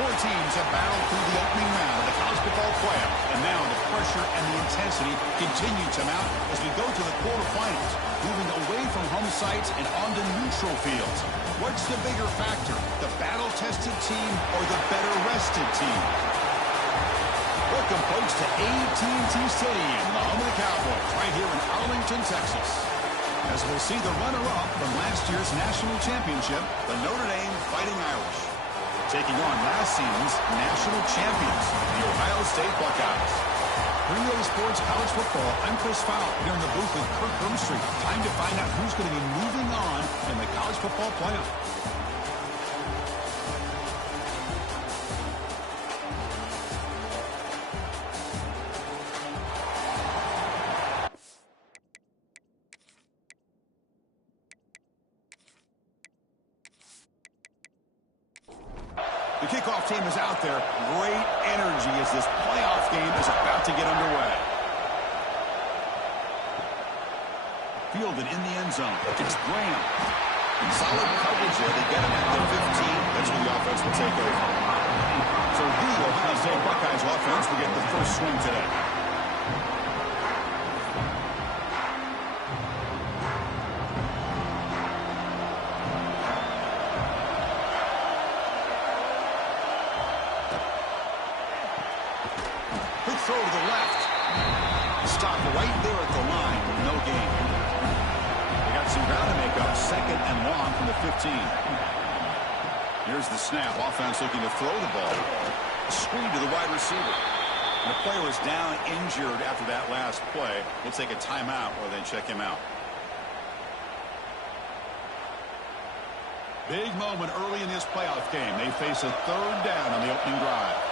Four teams have battled through the opening round of the college football playoff, and now the pressure and the intensity continue to mount as we go to the quarterfinals, moving away from home sites and onto neutral fields. What's the bigger factor, the battle-tested team or the better-rested team? Welcome, folks, to AT&T Stadium, the home of the Cowboys, right here in Arlington, Texas. As we'll see the runner-up from last year's national championship, the Notre Dame Fighting Irish, taking on last season's national champions, the Ohio State Buckeyes. For EA Sports College Football, I'm Chris Fowler here in the booth with Kirk Hermstreet. Time to find out who's going to be moving on in the college football playoff. The kickoff team is out there. Great energy as this playoff game is about to get underway. Fielded in the end zone. It's Graham. Solid coverage there. They get him at the 15. That's when the offense will take over. So the Ohio State Buckeyes offense will get the first swing today. Throw to the left. Stop right there at the line with no gain. They got some ground to make up. Second and long from the 15. Here's the snap. Offense looking to throw the ball. A screen to the wide receiver. And the player is down injured after that last play. We'll take a timeout or they check him out. Big moment early in this playoff game. They face a third down on the opening drive.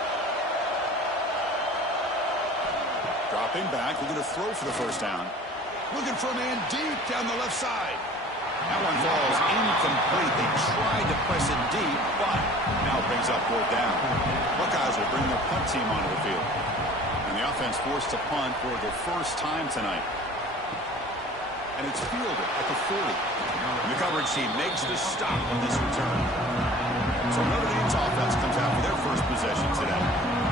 Dropping back, looking to throw for the first down. Looking for a man deep down the left side. That one falls incomplete. They tried to press it deep, but now brings up fourth down. Buckeyes will bring their punt team onto the field. And the offense forced to punt for the first time tonight. And it's fielded at the 40. And the coverage team makes the stop on this return. So Notre Dame's offense comes out for their first possession today.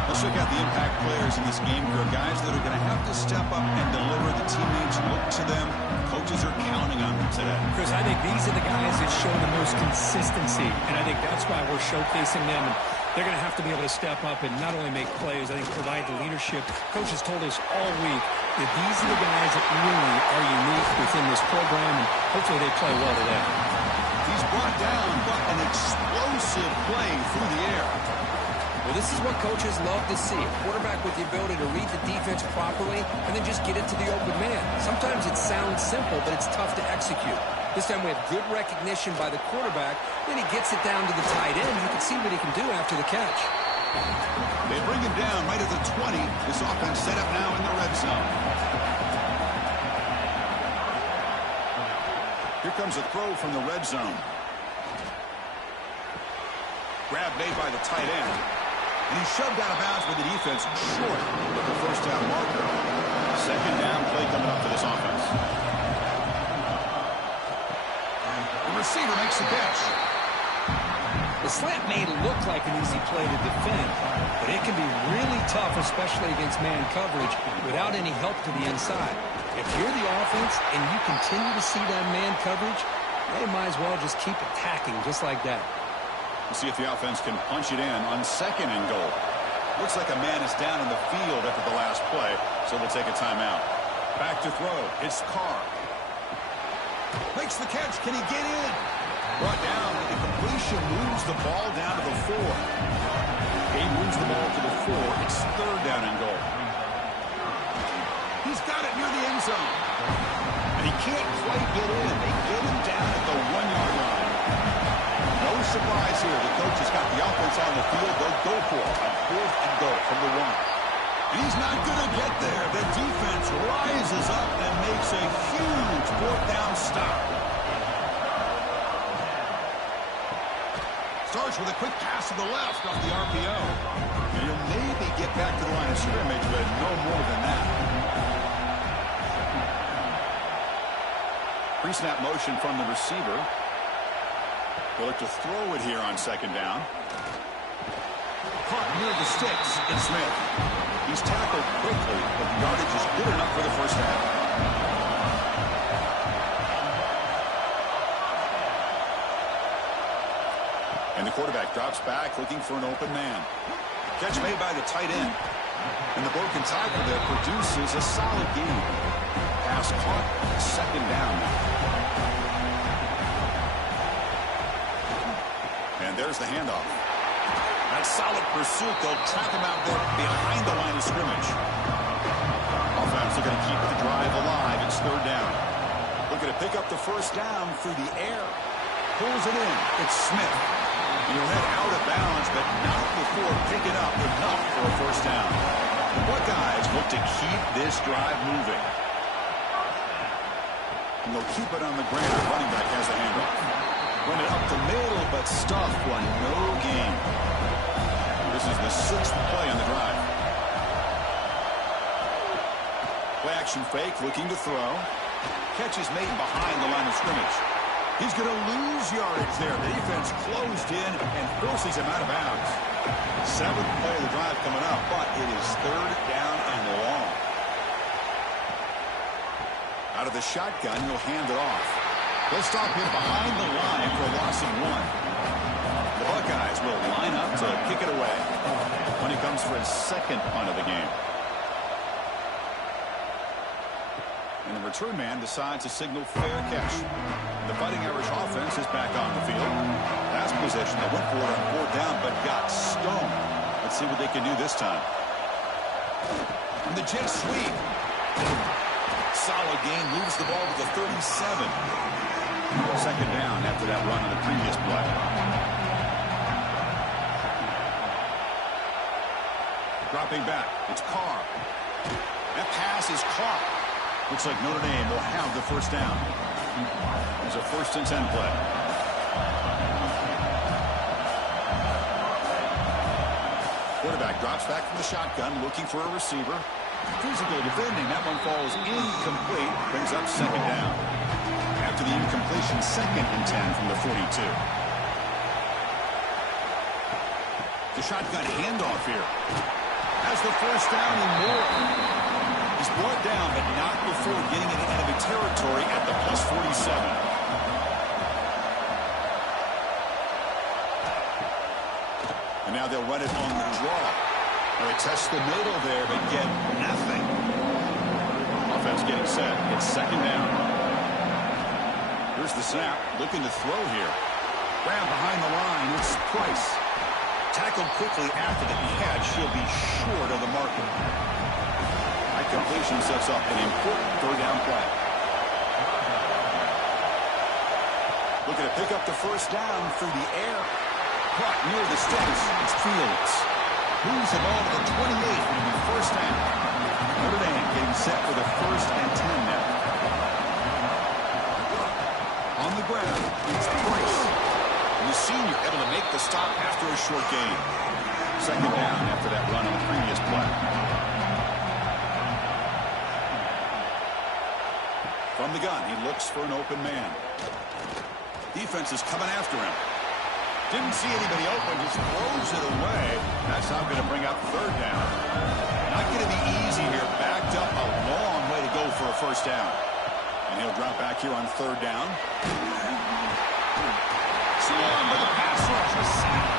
Let's check out the impact players in this game group. Guys that are going to have to step up and deliver. The teammates look to them. Coaches are counting on them today. Chris, I think these are the guys that show the most consistency, and I think that's why we're showcasing them. And they're going to have to be able to step up and not only make plays, I think provide the leadership. Coaches told us all week that these are the guys that really are unique within this program, and hopefully they play well today. He's brought down, but an explosive play through the air. Well, this is what coaches love to see. A quarterback with the ability to read the defense properly and then just get it to the open man. Sometimes it sounds simple, but it's tough to execute. This time we have good recognition by the quarterback. Then he gets it down to the tight end. You can see what he can do after the catch. They bring him down right at the 20. This offense set up now in the red zone. Here comes a throw from the red zone. Grab made by the tight end. And he's shoved out of bounds with the defense short of the first down marker. Second down play coming up for this offense. The receiver makes the catch. The slant may look like an easy play to defend, but it can be really tough, especially against man coverage, without any help to the inside. If you're the offense and you continue to see that man coverage, they might as well just keep attacking just like that. We'll see if the offense can punch it in on second and goal. Looks like a man is down in the field after the last play, so we'll take a timeout. Back to throw. It's Carr. Makes the catch. Can he get in? Brought down. The completion moves the ball down to the 4. He moves the ball to the 4. It's third down and goal. He's got it near the end zone. And he can't quite get in. They get him down at the 1-yard line. No surprise here. The coach has got the offense on the field. They'll go for it on fourth and goal from the 1. And he's not going to get there. The defense rises up and makes a huge fourth down stop. Starts with a quick pass to the left off the RPO. And he'll maybe get back to the line of scrimmage, but no more than that. Pre-snap motion from the receiver. They'll look to throw it here on second down. Caught near the sticks. It's Smith. He's tackled quickly, but the yardage is good enough for the first half. And the quarterback drops back, looking for an open man. Catch made by the tight end. And the broken tackle there produces a solid gain. Pass caught, second down now. And there's the handoff. That solid pursuit, they'll trap him out there behind the line of scrimmage. Offense looking to keep the drive alive. It's third down. Looking to pick up the first down through the air. Pulls it in. It's Smith. He'll head out of bounds, but not before picking up enough for a first down. The Buckeyes look to keep this drive moving. And they'll keep it on the ground. Running back has the handoff. Run it up the middle, but stuffed for no gain. This is the sixth play on the drive. Play action fake, looking to throw. Catch is made behind the line of scrimmage. He's going to lose yardage there. The defense closed in and forces him out of bounds. Seventh play of the drive coming up, but it is third down and long. Out of the shotgun, he'll hand it off. They'll stop him behind the line for a loss of one. The Buckeyes will line up to kick it away when he comes for his second punt of the game. And the return man decides to signal fair catch. The Fighting Irish offense is back on the field. Last possession, they went for it on fourth down, but got stoned. Let's see what they can do this time. And the jet sweep. Solid gain, moves the ball to the 37. Second down after that run on the previous play. Dropping back, it's Carr. That pass is caught. Looks like Notre Dame will have the first down. It's a 1st and 10 play. Quarterback drops back from the shotgun, looking for a receiver. Physical defending. That one falls incomplete. Brings up second down. After the incompletion, 2nd and 10 from the 42. The shotgun handoff here. Has the first down and more. He's brought down, but not before getting into enemy territory at the plus 47. And now they'll run it on the draw. They test the middle there, but get nothing. Offense getting set. It's second down. Here's the snap. Looking to throw here. Grab behind the line. It's Price. Tackled quickly after the catch. He'll be short of the marker. That completion sets up an important third down play. Looking to pick up the first down through the air. Caught near the sticks. It's Fields. Moves the ball to the 28 in the first down. Notre Dame getting set for the 1st and 10 now. On the ground, it's Price. And the senior able to make the stop after a short gain. Second down after that run on the previous play. From the gun, he looks for an open man. Defense is coming after him. Didn't see anybody open, just throws it away. That's how going to bring up third down. Not going to be easy here. Backed up a long way to go for a first down. And he'll drop back here on third down. Slam, but the pass rush is sacked.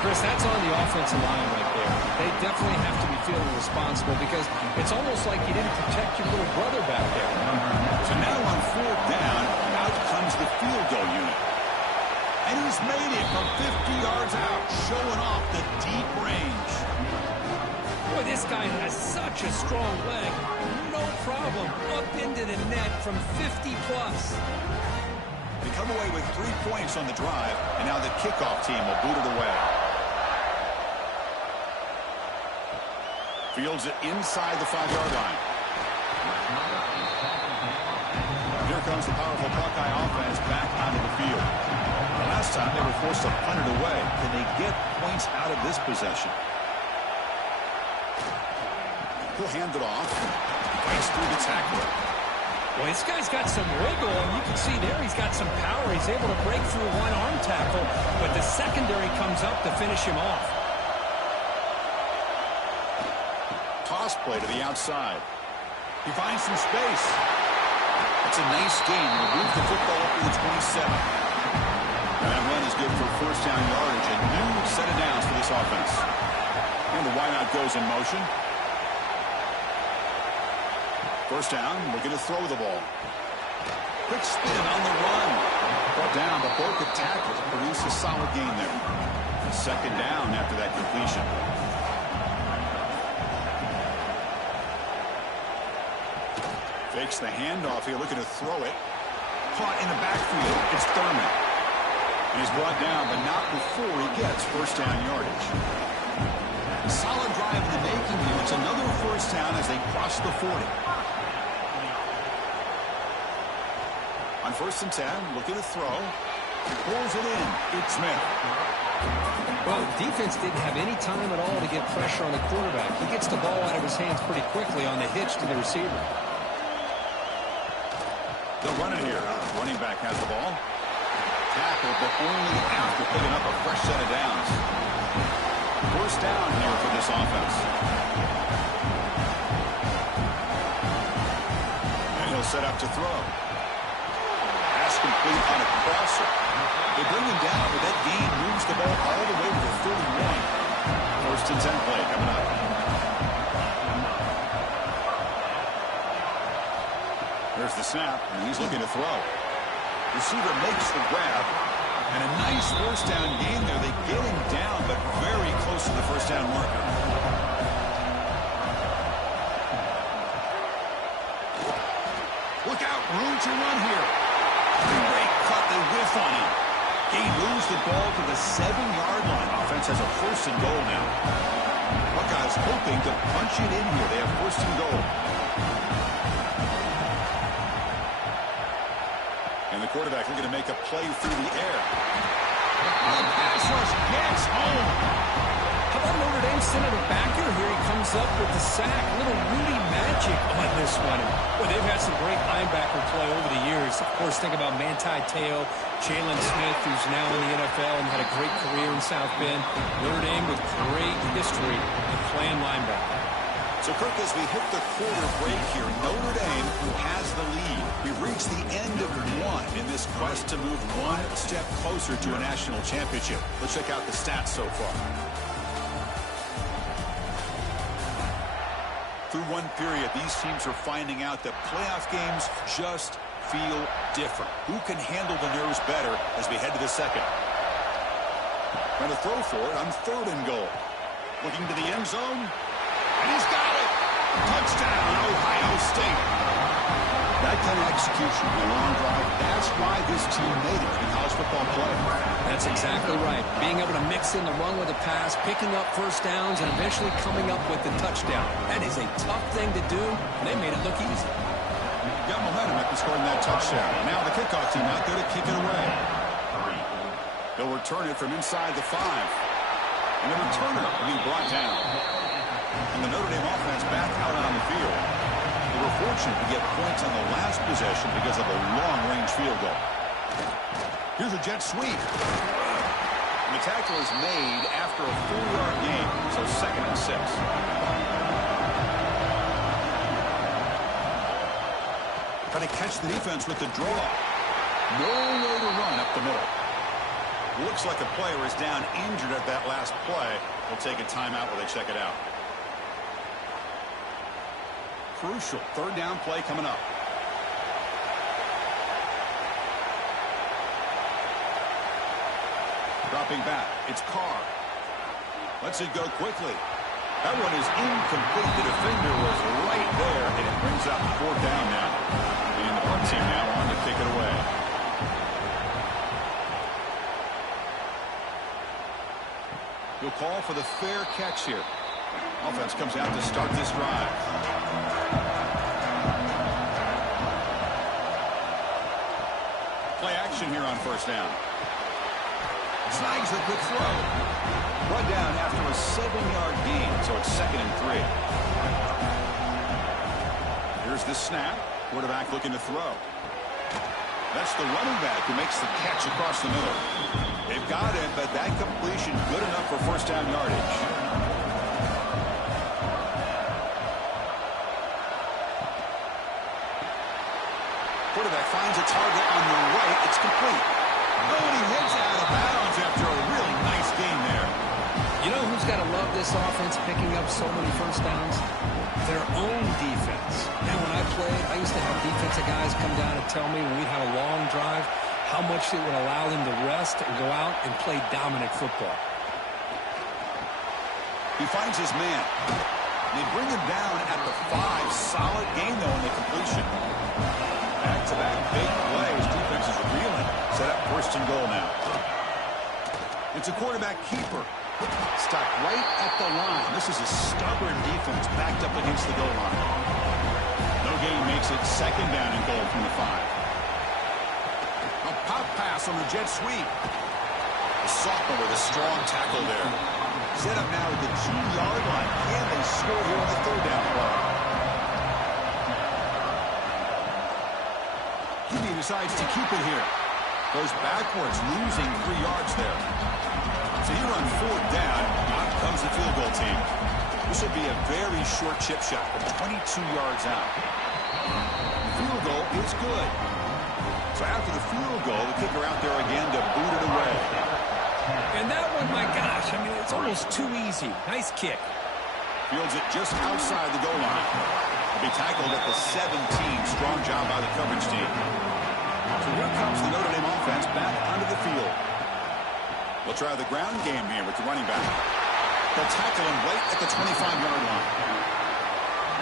Chris, that's on the offensive line right there. They definitely have to be feeling responsible because it's almost like you didn't protect your little brother back there. So now on fourth down, out comes the field goal unit. And he's made it from 50 yards out, showing off the deep range. Boy, this guy has such a strong leg. No problem. Up into the net from 50 plus. They come away with 3 points on the drive, and now the kickoff team will boot it away. Fields it inside the 5-yard line. Here comes the powerful Buckeye offense back onto the field. Last time they were forced to punt it away. Can they get points out of this possession? He'll hand it off. Fights through the tackler. Well, this guy's got some wiggle, and you can see there he's got some power. He's able to break through one arm tackle, but the secondary comes up to finish him off. Pass play to the outside. He finds some space. It's a nice gain. He'll move the football up to the 27. And that run is good for first down yardage. A new set of downs for this offense. And the wideout goes in motion. First down, looking to throw the ball. Quick spin on the run. Brought down, but both the tackles produce a solid gain there. Second down after that completion. Fakes the handoff here, looking to throw it. Caught in the backfield. It's Thurman. And he's brought down, but not before he gets first down yardage. Solid drive in the making here. It's another first down as they cross the 40. On 1st and 10, looking to throw. Pulls it in. It's Smith. Well, defense didn't have any time at all to get pressure on the quarterback. He gets the ball out of his hands pretty quickly on the hitch to the receiver. They'll run it here. Running back has the ball. Tackle, but only after picking up a fresh set of downs. First down here for this offense. And he'll set up to throw. Pass complete on a crosser. They bring him down, but that gain moves the ball all the way to the 31. First and 10 play coming up. There's the snap, and he's looking to throw. Receiver makes the grab, and a nice first down gain there. They get him down, but very close to the first down marker. Look out, room to run here. Great cut, they whiff on him. He moves the ball to the 7-yard line. Offense has a first and goal now. Buckeyes hoping to punch it in here. They have first and goal. And the quarterback looking to make a play through the air. The pass rush gets home. How about Notre Dame sending it back here? Here he comes up with the sack. A little Rudy magic on this one. Well, they've had some great linebacker play over the years. Of course, think about Manti Te'o, Jalen Smith, who's now in the NFL and had a great career in South Bend. Notre Dame with great history of playing linebacker. So, Kirk, as we hit the quarter break here, Notre Dame has the lead. We've reached the end of one in this quest to move one step closer to a national championship. Let's check out the stats so far. Through one period, these teams are finding out that playoff games just feel different. Who can handle the nerves better as we head to the second? Trying to throw for it on 3rd and goal. Looking to the end zone. And he's got it. Touchdown, Ohio State. That kind of execution, a long drive, that's why this team made it in college football play. That's exactly right. Being able to mix in the run with a pass, picking up first downs, and eventually coming up with the touchdown. That is a tough thing to do, and they made it look easy. Got momentum after scoring that touchdown. Now the kickoff team out there to kick it away. They'll return it from inside the 5. And the returner being brought down. And the Notre Dame offense back out on the field. They were fortunate to get points on the last possession because of a long-range field goal. Here's a jet sweep. And the tackle is made after a 4-yard gain, so 2nd and 6. Trying to catch the defense with the draw. No way to run up the middle. Looks like a player is down injured at that last play. They'll take a timeout while they check it out. Crucial 3rd down play coming up. Dropping back, it's Carr. Lets it go quickly. That one is incomplete. The defender was right there, and it brings up 4th down now. And the punt team now on to kick it away. He'll call for the fair catch here. Offense comes out to start this drive. Play action here on 1st down. Snags the quick throw. Run down after a 7-yard gain, so it's 2nd and 3. Here's the snap. Quarterback looking to throw. That's the running back who makes the catch across the middle. They've got it, but that completion good enough for first down yardage. quarterback finds a target on the right. It's complete. Oh, and he heads out of bounds after a really nice game there. You know who's got to love this offense picking up so many first downs? Their own defense. Now, when I played, I used to have defensive guys come down and tell me when we'd have a long drive how much it would allow them to rest and go out and play dominant football. He finds his man. They bring him down at the 5. Solid game, though, in the completion. Back-to-back big plays. Defense is reeling. Set up first and goal now. It's a quarterback keeper. Stuck right at the line. This is a stubborn defense backed up against the goal line. No gain makes it second down and goal from the 5. A pop pass on the jet sweep. The sophomore with a strong tackle there. Set up now at the 2-yard line. Can they score here on the third down play? He decides to keep it here. Goes backwards, losing 3 yards there. So here on fourth down, out comes the field goal team. This will be a very short chip shot, 22 yards out. The field goal is good. So after the field goal, the kicker out there again to boot it away. And that one, my gosh, I mean, it's almost too easy. Nice kick. Fields it just outside the goal line. He'll be tackled at the 17. Strong job by the coverage team. So here comes the Notre Dame offense back onto the field. They'll try the ground game here with the running back. They'll tackle him right at the 25-yard line.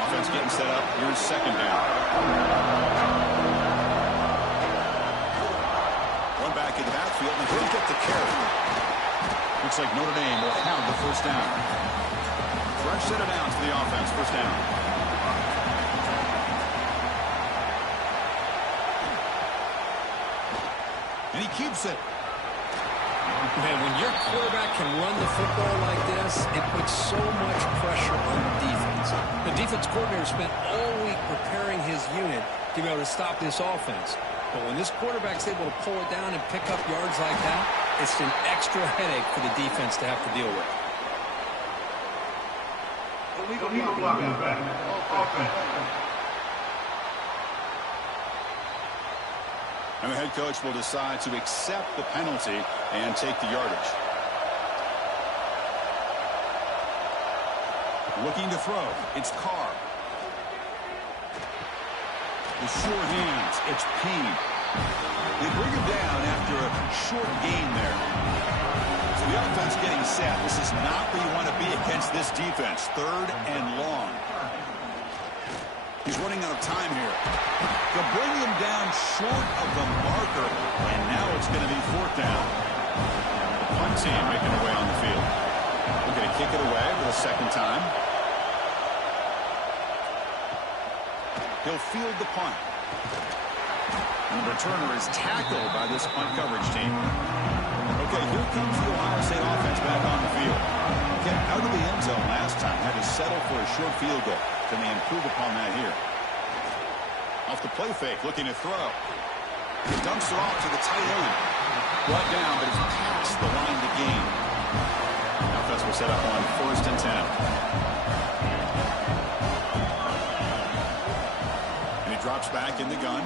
Offense getting set up. Here's second down. One back in the backfield, and he'll get the carry. Looks like Notre Dame will have the first down. Fresh set of downs for the offense. First down. And he keeps it. Man, when your quarterback can run the football like this, it puts so much pressure on the defense. The defense coordinator spent all week preparing his unit to be able to stop this offense. But when this quarterback's able to pull it down and pick up yards like that, it's an extra headache for the defense to have to deal with. Illegal blocking back. Offense. And the head coach will decide to accept the penalty and take the yardage. Looking to throw. It's Carr. The short hands. It's P. They bring him down after a short gain there. So the offense getting set. This is not where you want to be against this defense. Third and long. He's running out of time here. They'll bring him down short of the marker, and now it's going to be fourth down. The punt team making their way on the field. We're going to kick it away for the second time. He'll field the punt. And the returner is tackled by this punt coverage team. Okay, here comes the Ohio State offense back on the field. Get out of the end zone last time. Had to settle for a short field goal. Can they improve upon that here? Off the play fake, looking to throw. He dumps it off to the tight end. Brought down, but it's past the line to gain. Offense will set up on first and 10. And he drops back in the gun.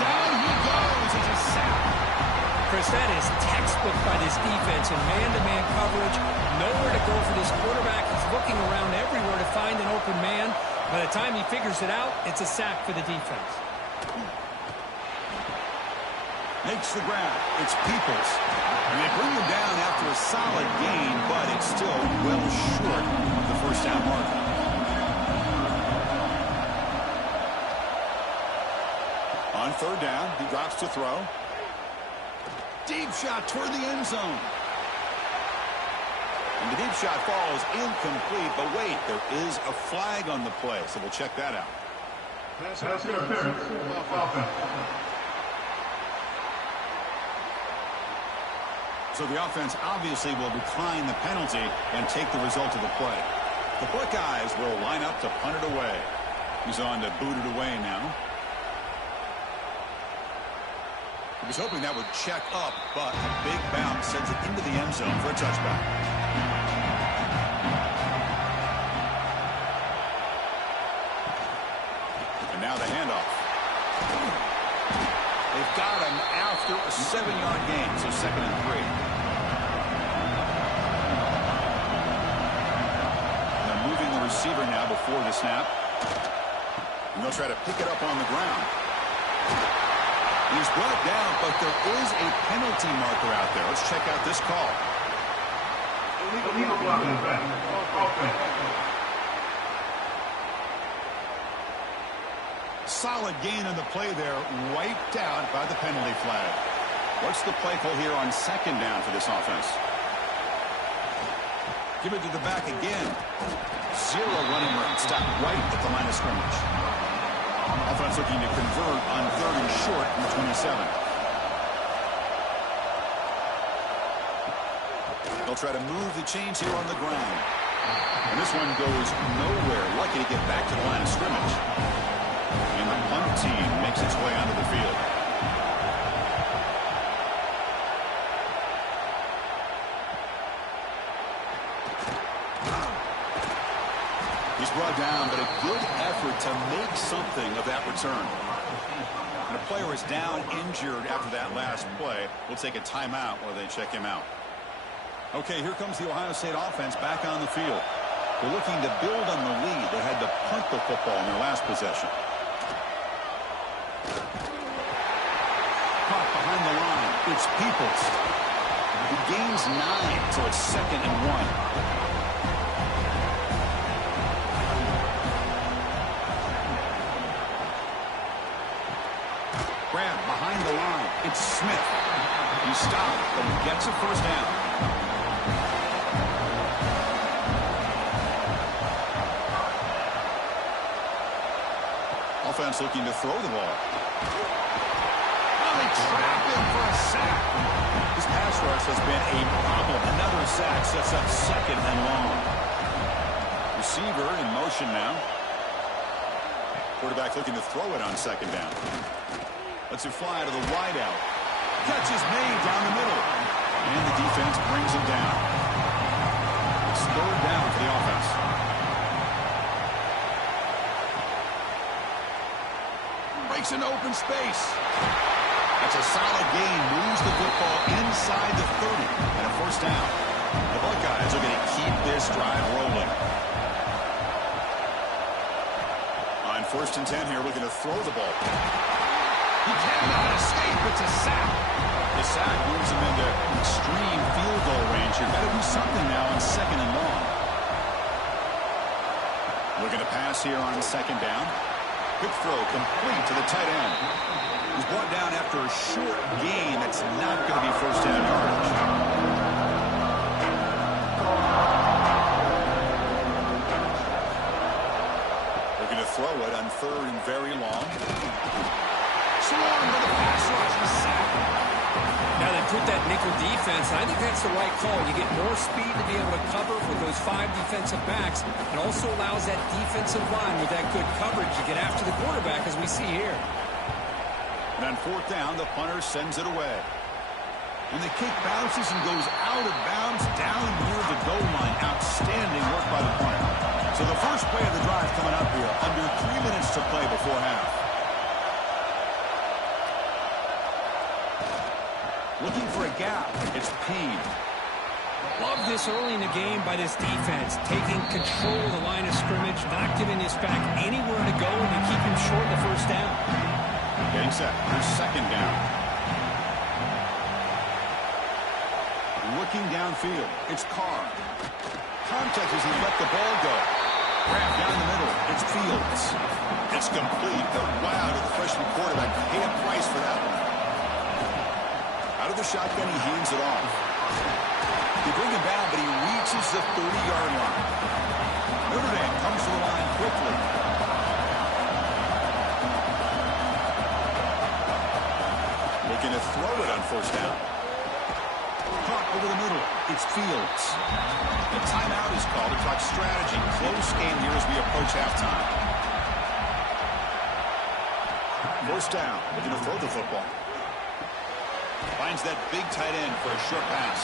Down he goes. It's a sack. Chris, that is textbook by this defense in man-to-man coverage. Nowhere to go for this quarterback. He's looking around everywhere to find an open man. By the time he figures it out, it's a sack for the defense. Makes the grab. It's Peoples. And they bring him down after a solid gain, but it's still well short of the first down mark. On third down, he drops to throw. Deep shot toward the end zone. And the deep shot falls incomplete, but wait, there is a flag on the play, so we'll check that out. Pass interference. Offense. So the offense obviously will decline the penalty and take the result of the play. The Buckeyes will line up to punt it away. He's on to boot it away now. He was hoping that would check up, but a big bounce sends it into the end zone for a touchback. And now Now the handoff. They've got him after a 7-yard gain, so 2nd and 3. They're moving the receiver now before the snap. And they'll try to pick it up on the ground. He's brought down, but there is a penalty marker out there. Let's check out this call. Illegal blocking back. Offense. Solid gain in the play there, wiped out by the penalty flag. What's the play call here on 2nd down for this offense? Give it to the back again. 0 running room. Stop right at the line of scrimmage. Offense looking to convert on 3rd and short from the 27. They'll try to move the chains here on the ground. And this one goes nowhere. Lucky to get back to the line of scrimmage. And the punt team makes its way onto the field. He's brought down, but a good effort to make something of that return. And a player is down injured after that last play. We'll take a timeout while they check him out. Okay, here comes the Ohio State offense back on the field. They're looking to build on the lead. They had to punt the football in their last possession. Caught behind the line. It's Peoples. He gains 9, so it's 2nd and 1. Grab behind the line. It's Smith. He stopped, but he gets a 1st down. Offense looking to throw the ball. Oh, they trap him for a sack. This pass rush has been a problem. Another sack sets up 2nd and long. Receiver in motion now. Quarterback looking to throw it on 2nd down. Lets it fly to the wideout. Catch is made down the middle. And the defense brings him down. It's 3rd down for the offense. Breaks into open space. That's a solid gain. Moves the football inside the 30 and a 1st down. The Buckeyes are going to keep this drive rolling. On 1st and 10 here, looking to throw the ball. He cannot escape. It's a sack. The sack moves him into extreme field goal range here. Got to do something now on 2nd and long. Looking to pass here on 2nd down. Quick throw complete to the tight end. He's brought down after a short gain. That's not going to be 1st down yardage. Looking to throw it on 3rd and very long. Swarm with the pass rush and sack. Now they put that nickel defense, and I think that's the right call. You get more speed to be able to cover for those 5 defensive backs. It also allows that defensive line with that good coverage to get after the quarterback, as we see here. And on 4th down, the punter sends it away. And the kick bounces and goes out of bounds down near the goal line. Outstanding work by the punter. So the first play of the drive coming up here. Under 3 minutes to play before half. Looking for a gap. It's Payne. Love this early in the game by this defense. Taking control of the line of scrimmage, not giving his back anywhere to go, and to keep him short of the 1st down. Getting set. Here's 2nd down. Looking downfield. It's Carr. Contact as he let the ball go. Grab down the middle. It's Fields. It's complete. But wow, did the freshman quarterback pay a price for that one. Out of the shotgun, he hands it off. They bring him down, but he reaches the 30-yard line. Notre Dame comes to the line quickly. Looking to throw it on 1st down. Caught over the middle. It's Fields. The timeout is called to talk strategy. Close game here as we approach halftime. 1st down. Looking to throw the football. Finds that big tight end for a short pass.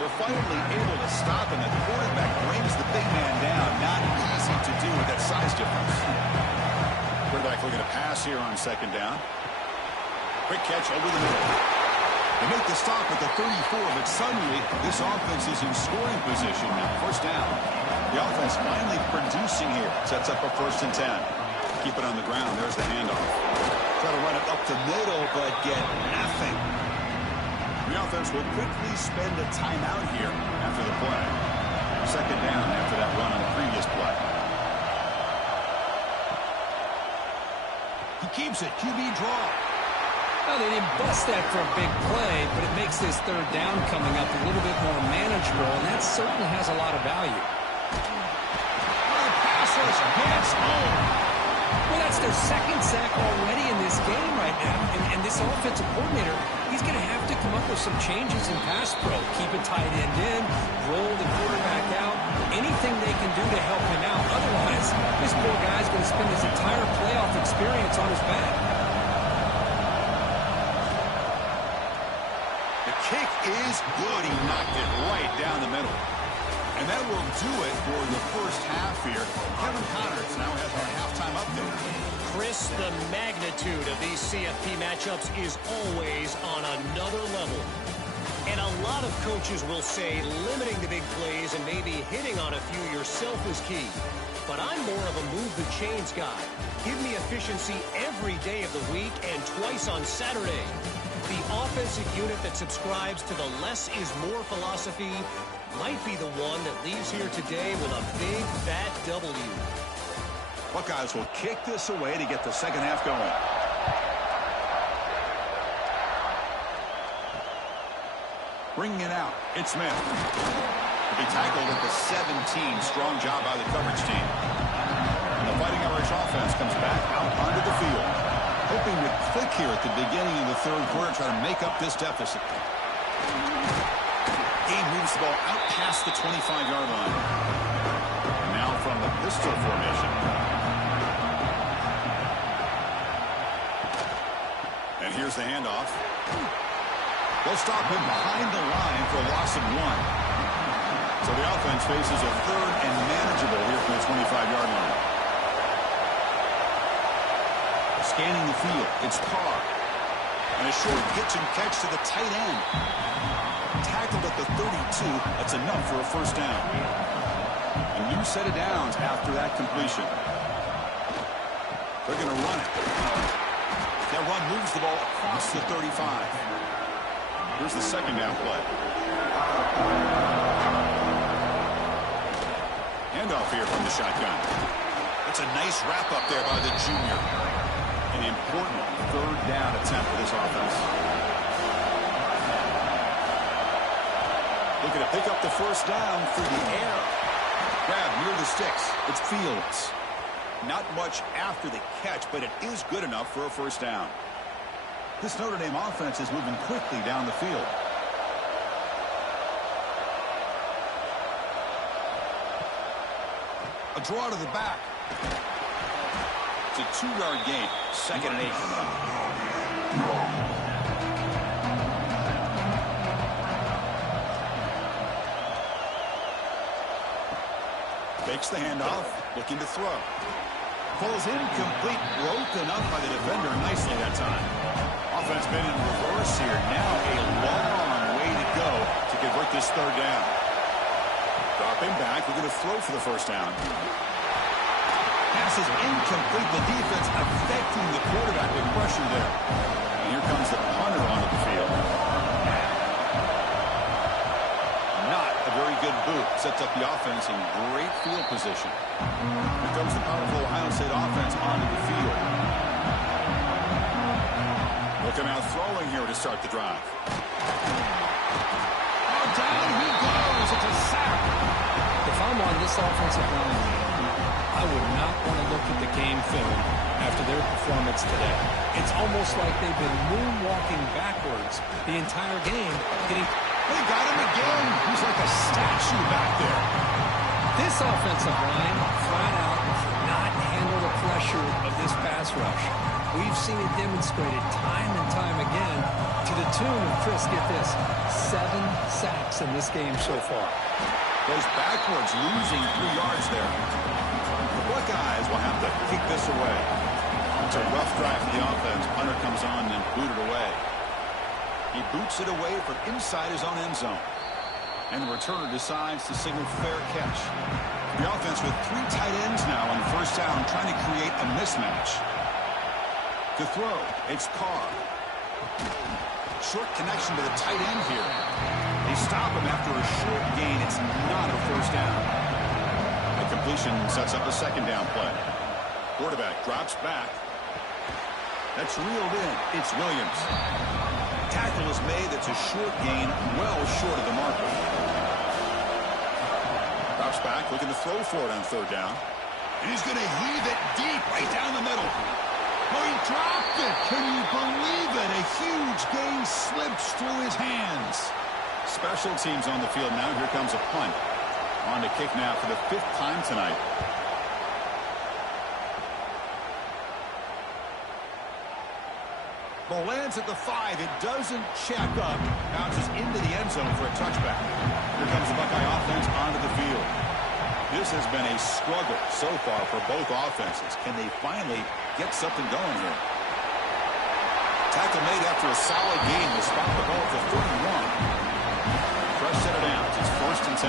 They're finally able to stop him. The quarterback brings the big man down. Not easy to do with that size difference. Quarterback looking to pass here on second down. Quick catch over the middle. They make the stop at the 34, but suddenly this offense is in scoring position now. First down. The offense finally producing here. Sets up a 1st and 10. Keep it on the ground. There's the handoff. Try to run it up the middle, but get nothing. The offense will quickly spend a timeout here after the play. Second down after that run on the previous play. He keeps it. QB draw. Well, they didn't bust that for a big play, but it makes this third down coming up a little bit more manageable, and that certainly has a lot of value. The pass rush gets home. Well, that's their second sack already in this game right now, and this offensive coordinator, he's going to have to come up with some changes in pass pro. Keep a tight end in, roll the quarterback out, anything they can do to help him out. Otherwise, this poor guy's going to spend his entire playoff experience on his back. Kick is good. He knocked it right down the middle. And that will do it for the first half here. Kevin Connors now has our halftime update. Chris, the magnitude of these CFP matchups is always on another level. And a lot of coaches will say limiting the big plays and maybe hitting on a few yourself is key. But I'm more of a move the chains guy. Give me efficiency every day of the week and twice on Saturday. The offensive unit that subscribes to the less is more philosophy might be the one that leaves here today with a big, fat W. Buckeyes will kick this away to get the second half going. Bringing it out, it's Smith. To be tackled at the 17. Strong job by the coverage team. And the Fighting Irish offense comes back out onto the field. Hoping to click here at the beginning of the third quarter, try to make up this deficit. Game moves the ball out past the 25-yard line. Now from the pistol formation. And here's the handoff. They'll stop him behind the line for a loss of 1. So the offense faces a third and manageable here from the 25-yard line. Scanning the field, it's Carr. And a short pitch and catch to the tight end. Tackled at the 32, that's enough for a first down. A new set of downs after that completion. They're going to run it. That run moves the ball across the 35. Here's the second down play. Handoff here from the shotgun. That's a nice wrap up there by the junior. An important third down attempt for this offense. Looking to pick up the first down through the air. Grab near the sticks. It's Fields. Not much after the catch, but it is good enough for a first down. This Notre Dame offense is moving quickly down the field. A draw to the back. It's a 2-yard gain. Second and 8 coming up. Fakes the handoff. Looking to throw. Pulls incomplete. Broken up by the defender nicely that time. Offense been in reverse here. Now a long way to go to convert this third down. Dropping back. We're going to throw for the first down. Pass is incomplete. The defense affecting the quarterback with pressure there. And here comes the punter onto the field. Not a very good boot. Sets up the offense in great field position. Here comes the powerful Ohio State offense onto the field. Looking out throwing here to start the drive. Oh, down he goes. It's a sack. If I'm on this offensive line, I would not want to look at the game film after their performance today. It's almost like they've been moonwalking backwards the entire game. They got him again. He's like a statue back there. This offensive line flat out cannot handle the pressure of this pass rush. We've seen it demonstrated time and time again to the tune of, Chris, get this, 7 sacks in this game so far. Goes backwards, losing 3 yards there. The Buckeyes will have to kick this away. It's a rough drive for the offense. Punter comes on and booted away. He boots it away from inside his own end zone. And the returner decides to signal fair catch. The offense with 3 tight ends now on first down, trying to create a mismatch. To throw, it's Carr. Short connection to the tight end here. They stop him after a short gain. It's not a first down. The completion sets up a second down play. Quarterback drops back. That's reeled in. It's Williams. Tackle is made. That's a short gain, well short of the marker. Drops back, looking to throw for it on third down. And he's going to heave it deep right down the middle. Oh, he dropped it. Can you believe it? A huge gain slips through his hands. Special teams on the field now. Here comes a punt. On to kick now for the 5th time tonight. Ball lands at the 5. It doesn't check up. Bounces into the end zone for a touchback. Here comes the Buckeye offense onto the field. This has been a struggle so far for both offenses. Can they finally get something going here? Tackle made after a solid gain to spot the ball at the 31. Fresh set of downs. It's 1st and 10.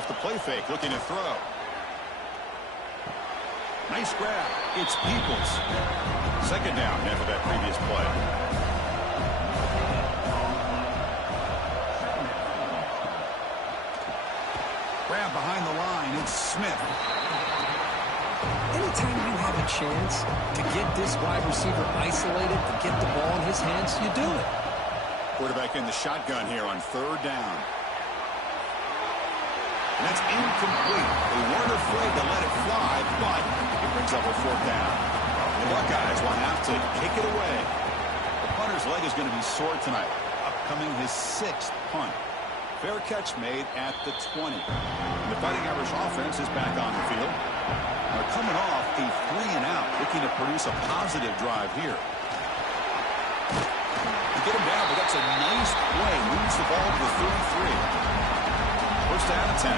Off the play fake, looking to throw. Nice grab. It's Peoples. Second down after that previous play. Grab behind the line. It's Smith. Anytime you have a chance to get this wide receiver isolated, to get the ball in his hands, you do it. Quarterback in the shotgun here on third down. And that's incomplete. They weren't afraid to let it fly, but it brings up a 4th down. The Buckeyes will have to kick it away. The punter's leg is going to be sore tonight. Upcoming his 6th punt. Fair catch made at the 20. And the Fighting Irish offense is back on the field. They're coming off a 3-and-out, looking to produce a positive drive here. To get him down, but that's a nice play. Moves the ball to the 33. First down and 10.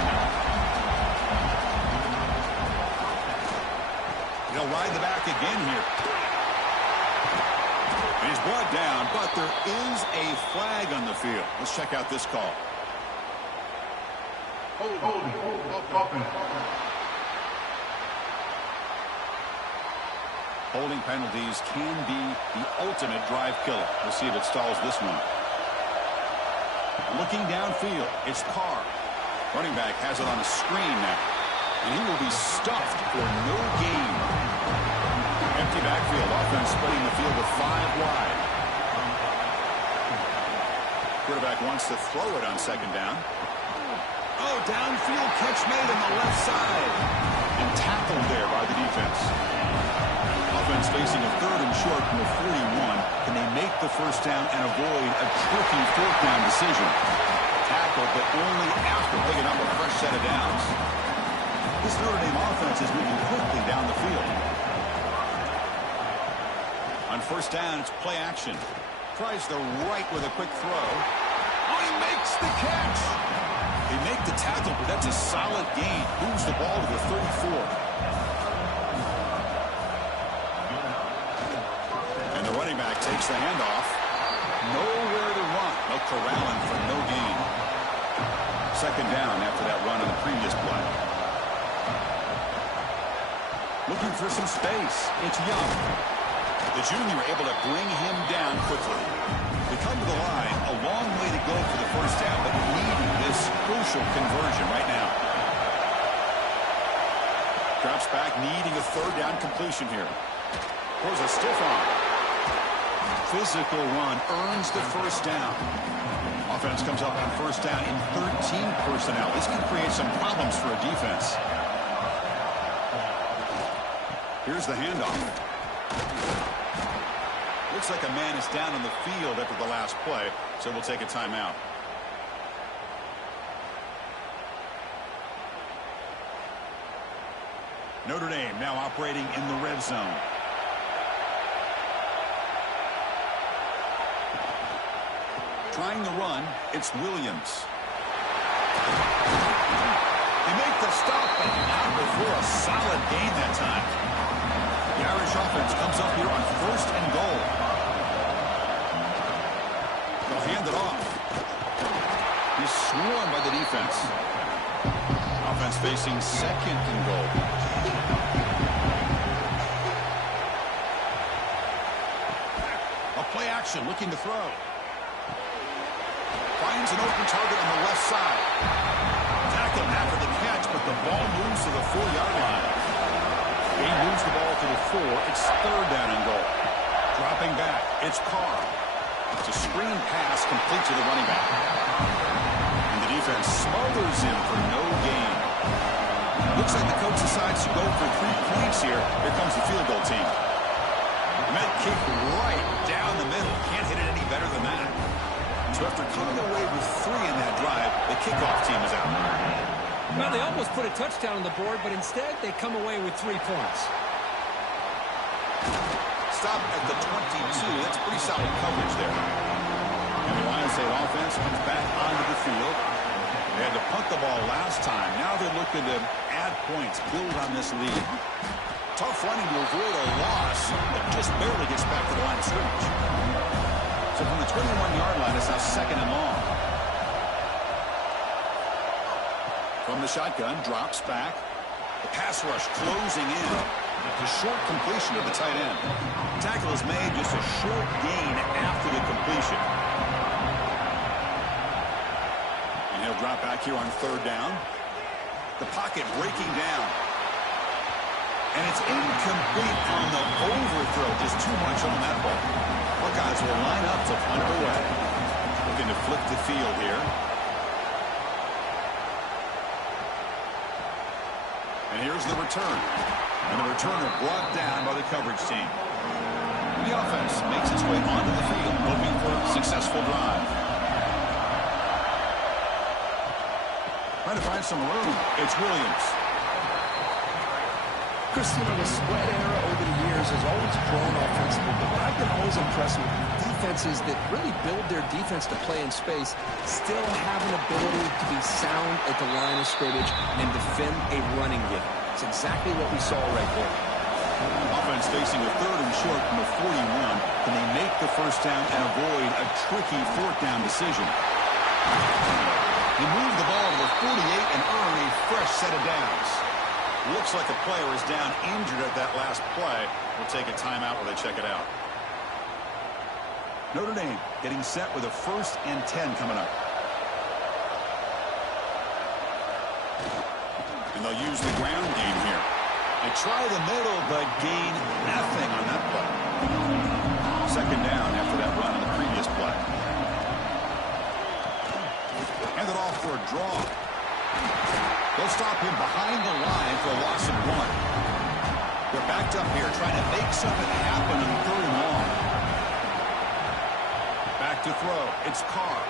He'll ride the back again here. And he's brought down, but there is a flag on the field. Let's check out this call. Holding penalties can be the ultimate drive killer. We'll see if it stalls this one. Looking downfield, it's Carr. Running back has it on a screen now. And he will be stuffed for no gain. Empty backfield. Offense splitting the field with 5 wide. Quarterback wants to throw it on second down. Oh, downfield catch made on the left side. And tackled there by the defense. Offense facing a 3rd and short from the 41. Can they make the first down and avoid a tricky 4th down decision? Tackled, but only after picking up a fresh set of downs. This Notre Dame offense is moving quickly down the field. On first down, it's play action. Tries the right with a quick throw. Oh, he makes the catch. They make the tackle, but that's a solid gain. Moves the ball to the 34. And the running back takes the handoff. Nowhere to run. No corralling for no gain. Second down after that run on the previous play. Looking for some space. It's Young. The junior able to bring him down quickly. They come to the line. A long way to go for the first down, but needing this crucial conversion right now. Drops back, needing a 3rd down completion here. There's a stiff arm. Physical run earns the first down. Offense comes up on first down in 13 personnel. This can create some problems for a defense. Here's the handoff. Looks like a man is down on the field after the last play, so we'll take a timeout. Notre Dame now operating in the red zone. Trying the run, it's Williams. They make the stop, but not before a solid gain that time. The Irish offense comes up here on 1st and goal. They'll hand it off. He's swarmed by the defense. Offense facing 2nd and goal. A play action looking to throw. Finds an open target on the left side. Tackle after the catch, but the ball moves to the 4-yard line. He moves the ball to the 4. It's 3rd down and goal. Dropping back, it's Carr. It's a screen pass complete to the running back. And the defense smothers him for no gain. Looks like the coach decides to go for 3 points here. Here comes the field goal team. Met kick right down the middle. Can't hit it any better than that. So after coming away with 3 in that drive, the kickoff team is out. Well, they almost put a touchdown on the board, but instead they come away with 3 points. Stop at the 22. That's pretty solid coverage there. And the Ohio State offense comes back onto the field. They had to punt the ball last time. Now they're looking to add points, build on this lead. Tough running to avoid a loss, but just barely gets back to the line of scrimmage. So from the 21-yard line, it's now 2nd and long. From the shotgun, drops back. The pass rush closing in. The short completion to the tight end. Tackle is made, just a short gain after the completion. And he'll drop back here on 3rd down. The pocket breaking down. And it's incomplete on the overthrow. Just too much on that ball. Buckeyes will line up to punt it away. Looking to flip the field here. And here's the return. And the returner brought down by the coverage team. And the offense makes its way onto the field, hoping for a successful drive. Trying to find some room. It's Williams. Chris, the spread era over the years has always grown offensively, but what I've been always impressed with defenses that really build their defense to play in space still have an ability to be sound at the line of scrimmage and defend a running game. It's exactly what we saw right there. Offense facing a 3rd and short from the 41. Can they make the 1st down and avoid a tricky 4th down decision? He moved the ball to the 48 and earned a fresh set of downs. Looks like a player is down injured at that last play. We'll take a timeout while they check it out. Notre Dame getting set with a 1st and 10 coming up. And they'll use the ground game here. They try the middle, but gain nothing on that play. 2nd down after that run on the previous play. Hand it off for a draw. They'll stop him behind the line for a loss of 1. They're backed up here trying to make something happen on 3rd and long. Back to throw. It's Carr.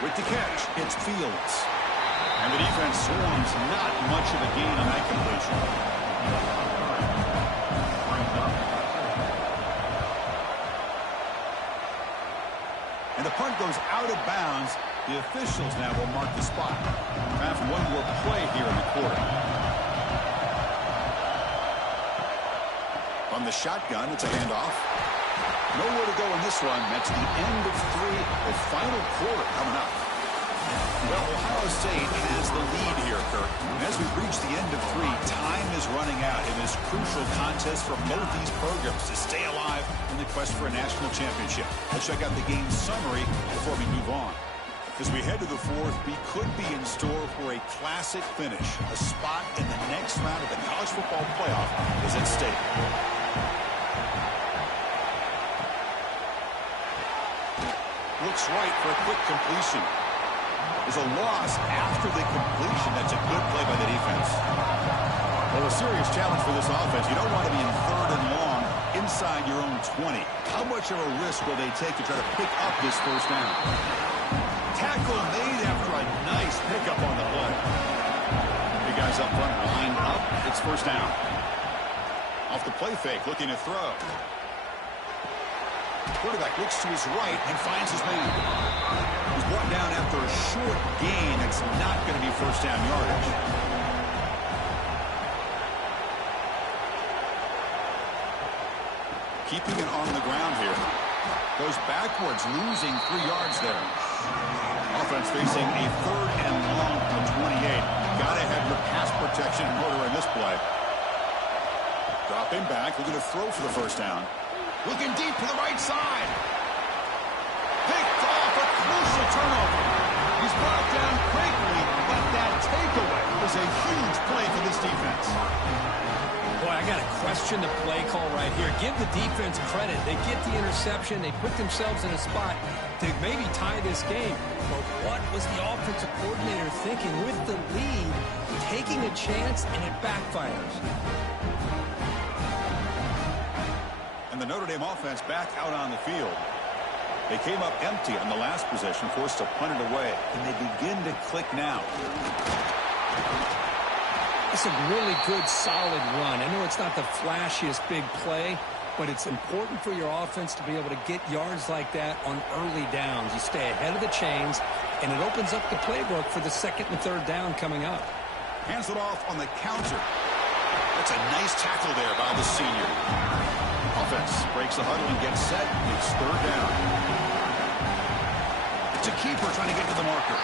With the catch, it's Fields. And the defense swarms, not much of a gain on that completion. And the punt goes out of bounds. The officials now will mark the spot. Time for one more play here in the quarter. From the shotgun, it's a handoff. Nowhere to go in this one. That's the end of 3. The final quarter coming up. Well, Ohio State has the lead here, Kirk. And as we reach the end of 3, time is running out in this crucial contest for both these programs to stay alive in the quest for a national championship. Let's check out the game summary before we move on. As we head to the 4th, we could be in store for a classic finish. A spot in the next round of the college football playoff is at stake. Looks right for a quick completion. There's a loss after the completion. That's a good play by the defense. Well, a serious challenge for this offense. You don't want to be in 3rd and long inside your own 20. How much of a risk will they take to try to pick up this 1st down? Tackle made after a nice pickup on the play. Big guys up front lined up. It's 1st down. Off the play fake, looking to throw. Quarterback looks to his right and finds his man. He's brought down after a short gain. It's not going to be first down yardage. Keeping it on the ground here. Goes backwards, losing 3 yards there. Offense facing a 3rd and long from 28. Got to have your pass protection in order in this play. Dropping back, looking to throw for the first down. Looking deep to the right side. Picked off, a crucial turnover. He's brought down quickly, but that takeaway was a huge play for this defense. Boy, I got to question the play call right here. Give the defense credit. They get the interception. They put themselves in a spot to maybe tie this game. But what was the offensive coordinator thinking with the lead, taking a chance, and it backfires? And the Notre Dame offense back out on the field. They came up empty on the last possession, forced to punt it away. And they begin to click now. It's a really good, solid run. I know it's not the flashiest big play, but it's important for your offense to be able to get yards like that on early downs. You stay ahead of the chains, and it opens up the playbook for the 2nd and 3rd down coming up. Hands it off on the counter. That's a nice tackle there by the senior. Offense breaks the huddle and gets set. It's 3rd down. It's a keeper trying to get to the marker.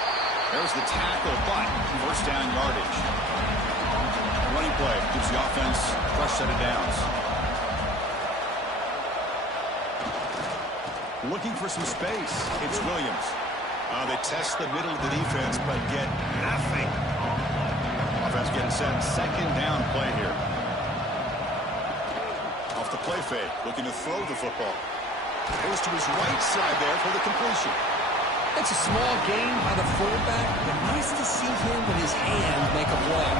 There's the tackle, but first down yardage. Running play gives the offense a fresh set of downs. Looking for some space. It's Williams. They test the middle of the defense, but get nothing. Offense getting set. 2nd down play here. Off the play fake. Looking to throw the football. Goes to his right side there for the completion. It's a small gain by the fullback, but nice to see him with his hands make a play.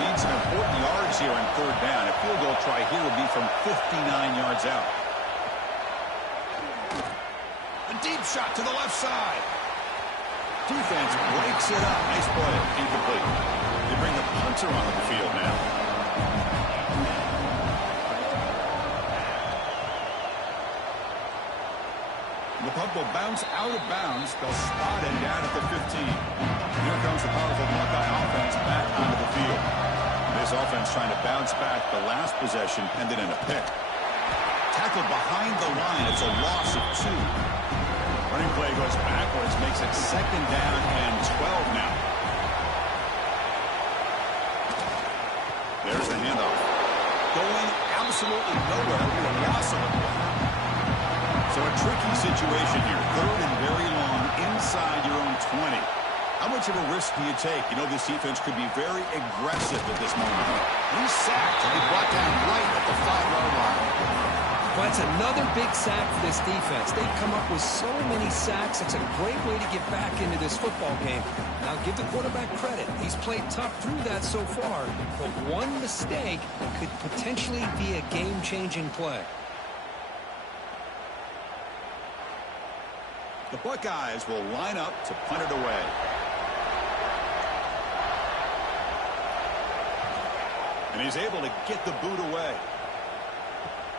Needs some important yards here on 3rd down. A field goal try here would be from 59 yards out. A deep shot to the left side. Defense breaks it up. Nice play. Incomplete. They bring the punter onto the field now. The puck will bounce out of bounds. They'll spot it down at the 15. Here comes the powerful Buckeye offense back onto the field. This offense trying to bounce back. The last possession ended in a pick. Tackled behind the line. It's a loss of 2. Running play goes backwards. Makes it 2nd down and 12 now. There's the handoff. Going absolutely nowhere. A loss of it. So a tricky situation here. 3rd and very long inside your own 20. How much of a risk do you take? You know this defense could be very aggressive at this moment. He's sacked and he brought down right at the 5-yard line. Well, that's another big sack for this defense. They've come up with so many sacks. It's a great way to get back into this football game. Now, give the quarterback credit. He's played tough through that so far. But one mistake could potentially be a game-changing play. The Buckeyes will line up to punt it away. And he's able to get the boot away.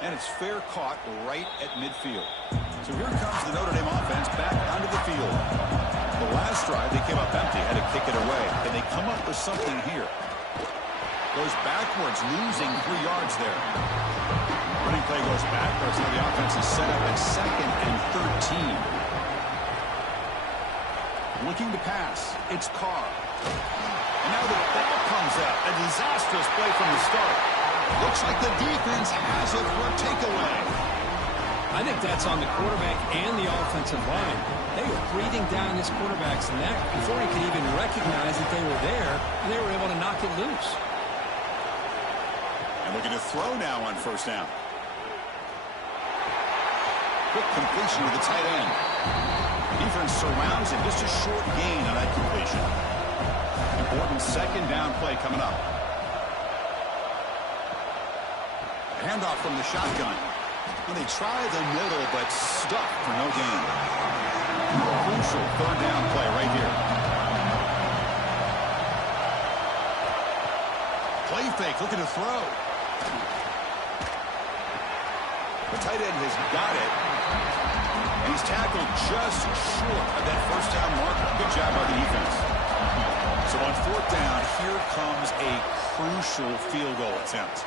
And it's fair caught right at midfield. So here comes the Notre Dame offense back onto the field. The last drive, they came up empty, had to kick it away. And they come up with something here. Goes backwards, losing 3 yards there. Running play goes backwards. Now the offense is set up at 2nd and 13. Looking to pass. It's Carr. And now the ball comes out. A disastrous play from the start. Looks like the defense has it for a takeaway. I think that's on the quarterback and the offensive line. They were breathing down this quarterback's neck before he could even recognize that they were there, and they were able to knock it loose. And looking to throw now on 1st down. Quick completion to the tight end. Defense surrounds him. Just a short gain on that completion. Important 2nd down play coming up. Handoff from the shotgun. And they try the middle, but stuck for no gain. Crucial 3rd down play right here. Play fake, looking to throw. The tight end has got it. And he's tackled just short of that first down marker. Good job by the defense. So on fourth down, here comes a crucial field goal attempt.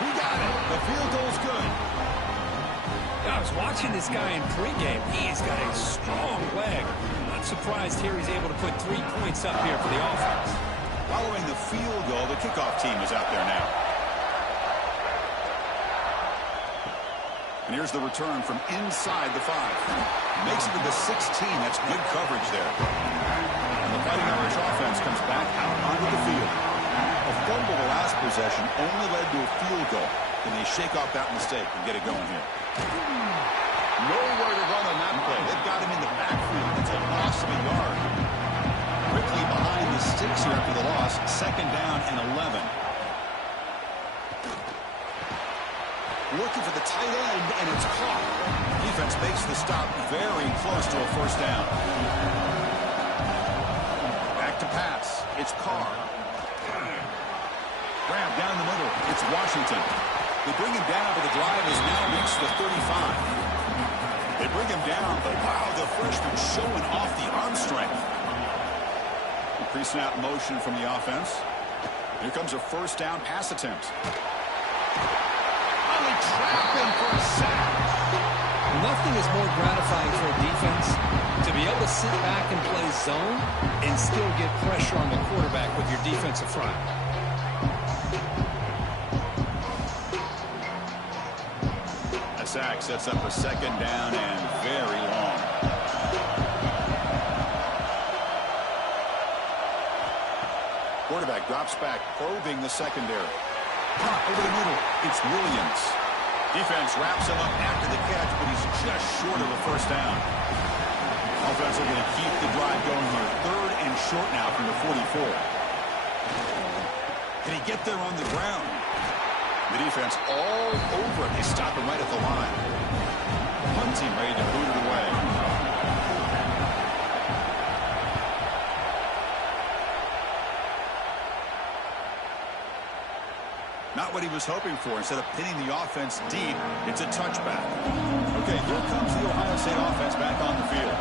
He got it. The field goal's good. I was watching this guy in pregame. He's got a strong leg. Not surprised here he's able to put 3 points up here for the offense. Following the field goal, the kickoff team is out there now. And here's the return from inside the 5. Makes it to the 16. That's good coverage there. And the Fighting Irish offense comes back out onto the field. A fumble the last possession only led to a field goal. Can they shake off that mistake and get it going here? Nowhere to run on that play. They've got him in the backfield. It's a loss of a yard. Quickly behind the sticks here after the loss. Second down and 11. Looking for the tight end, and it's caught. Defense makes the stop very close to a first down. Back to pass. It's Carr. Grab down the middle. It's Washington. They bring him down, but the drive has now reached the 35. They bring him down, but wow, the freshman showing off the arm strength. Pre-snap motion from the offense. Here comes a first down pass attempt. Only trapped him for a sack. Nothing is more gratifying for a defense to be able to sit back and play zone and still get pressure on the quarterback with your defensive front. Sack sets up a second down and very long. Quarterback drops back, probing the secondary. Over the middle, it's Williams. Defense wraps him up after the catch, but he's just short of a first down. Offense are going to keep the drive going here. Third and short now from the 44. Can he get there on the ground? The defense all over it. They stop him right at the line. Punt team ready to boot it away. Not what he was hoping for. Instead of pinning the offense deep, it's a touchback. Okay, here comes the Ohio State offense back on the field.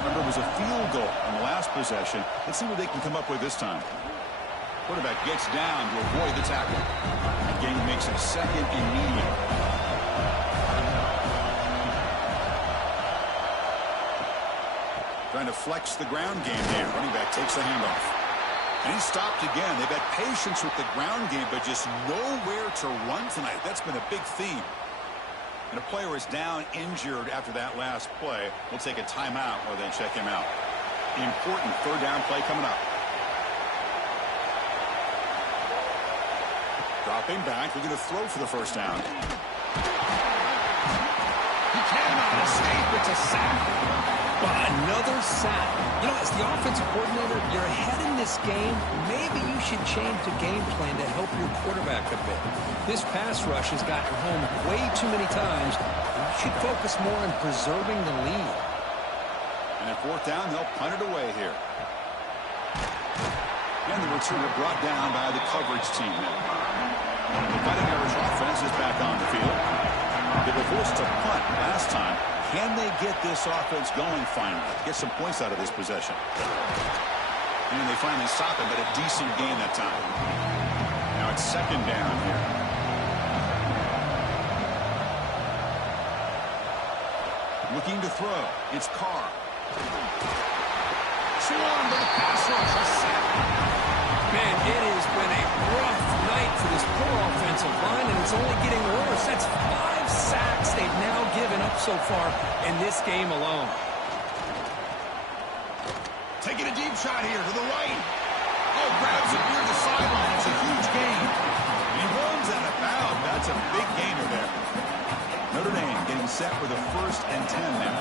Remember, it was a field goal on the last possession. Let's see what they can come up with this time. Quarterback gets down to avoid the tackle. Again, makes it second and medium. Trying to flex the ground game here. Running back takes the handoff. And he's stopped again. They've had patience with the ground game, but just nowhere to run tonight. That's been a big theme. And a player is down injured after that last play. We'll take a timeout while they check him out. An important third down play coming up. Dropping back, looking to throw for the first down. He cannot escape. It's a sack. Well, another sack. You know, as the offensive coordinator, you're ahead in this game. Maybe you should change the game plan to help your quarterback a bit. This pass rush has gotten home way too many times. You should focus more on preserving the lead. And at fourth down, they'll punt it away here. And the returner brought down by the coverage team now. The Fighting Irish offense is back on the field. They were forced to punt last time. Can they get this offense going finally? Get some points out of this possession. And they finally stop it, but a decent gain that time. Now it's second down here. Looking to throw. It's Carr. Swarmed by the pass rush. A sack. Man, it has been a rough night for this poor offensive line, and it's only getting worse. That's 5 sacks they've now given up so far in this game alone. Taking a deep shot here to the right. Oh, grabs it near the sideline. It's a huge gain. He runs out of bounds. That's a big gainer there. Notre Dame getting set for the 1st and 10 now.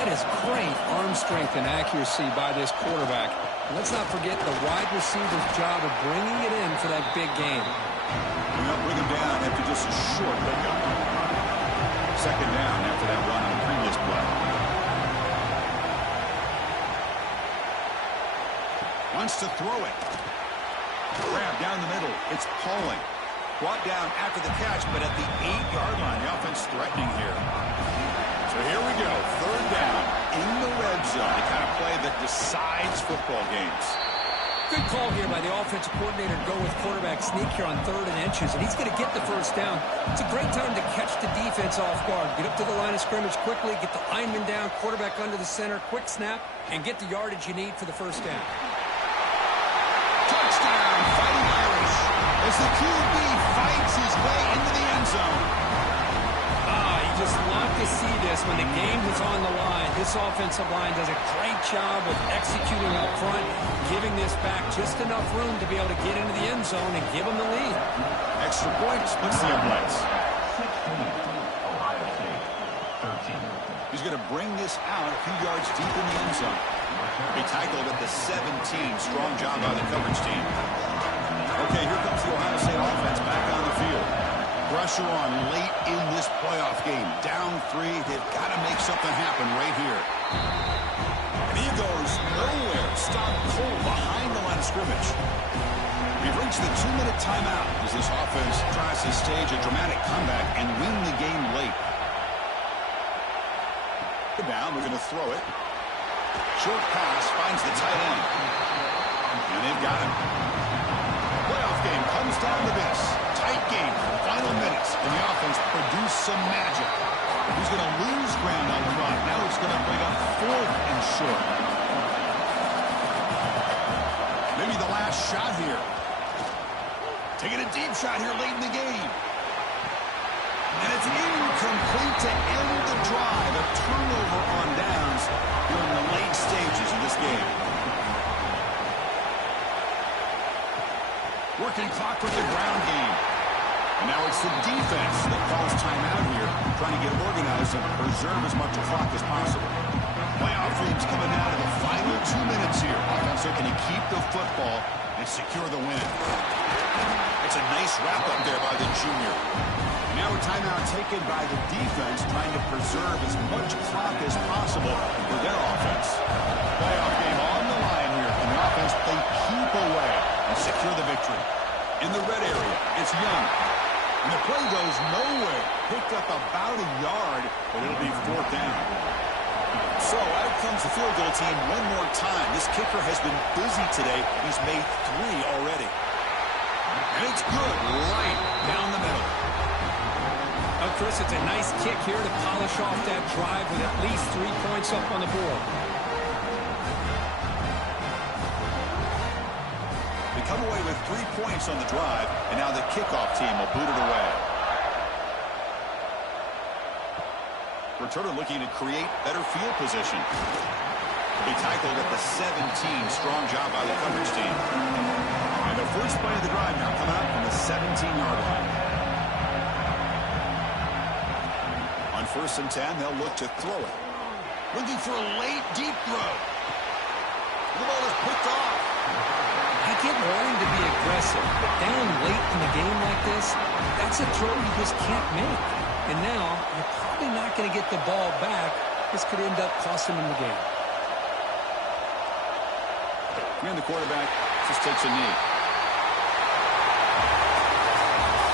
That is great arm strength and accuracy by this quarterback. Let's not forget the wide receiver's job of bringing it in for that big game. And they'll bring him down after just a short pickup. Second down after that run on the previous play. Wants to throw it. Grab down the middle. It's Pauling. brought down after the catch, but at the 8-yard line, the offense threatening here. So here we go, third down in the red zone, the kind of play that decides football games. Good call here by the offensive coordinator to go with quarterback sneak here on 3rd and inches, and he's going to get the first down. It's a great time to catch the defense off guard. Get up to the line of scrimmage quickly, get the lineman down, quarterback under the center, quick snap, and get the yardage you need for the first down. Touchdown, Fighting Irish, as the QB fights his way into the end zone. You just love to see this when the game is on the line. This offensive line does a great job of executing up front, giving this back just enough room to be able to get into the end zone and give them the lead. Extra point splits the uprights. He's going to bring this out a few yards deep in the end zone. He tackled at the 17. Strong job by the coverage team. Okay, here comes the Ohio State offense back on the field. Pressure on late in this playoff game. Down 3. They've got to make something happen right here. And he goes nowhere. Stop cold behind the line of scrimmage. We've reached the 2-minute timeout as this offense tries to stage a dramatic comeback and win the game late. Down, we're going to throw it. Short pass finds the tight end. And they've got him. Playoff game comes down to this. Tight game, final minutes, and the offense produced some magic. He's going to lose ground on the run. Now he's going to bring up 4th and short. Maybe the last shot here. Taking a deep shot here late in the game. And it's incomplete to end the drive. A turnover on downs during the late stages of this game. Working clock with the ground game. And now it's the defense that calls timeout here, trying to get organized and preserve as much clock as possible. Playoff dreams coming down to the final 2 minutes here. Offense looking to keep the football and secure the win. It's a nice wrap-up there by the junior. Now a timeout taken by the defense, trying to preserve as much clock as possible for their offense. Playoff game on the line here, and the offense they keep away and secure the victory. In the red area, it's Young. And the play goes nowhere. Picked up about a yard, but it'll be 4th down. So out comes the field goal team one more time. This kicker has been busy today. He's made 3 already. And it's good right down the middle. Oh, Chris, it's a nice kick here to polish off that drive with at least 3 points up on the board. They come away with 3 points on the drive, and now the kickoff team will boot it away. Returner looking to create better field position. He tackled at the 17. Strong job by the coverage team. And the first play of the drive now coming up from the 17-yard line. On 1st and 10, they'll look to throw it. Looking for a late, deep throw. The ball is picked off. I get wanting to be aggressive, but down late in the game like this, that's a throw you just can't make. And now, you're probably not going to get the ball back. This could end up costing him the game. And the quarterback just takes a knee.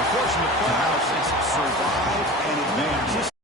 The course in the playoffs is survive and advance.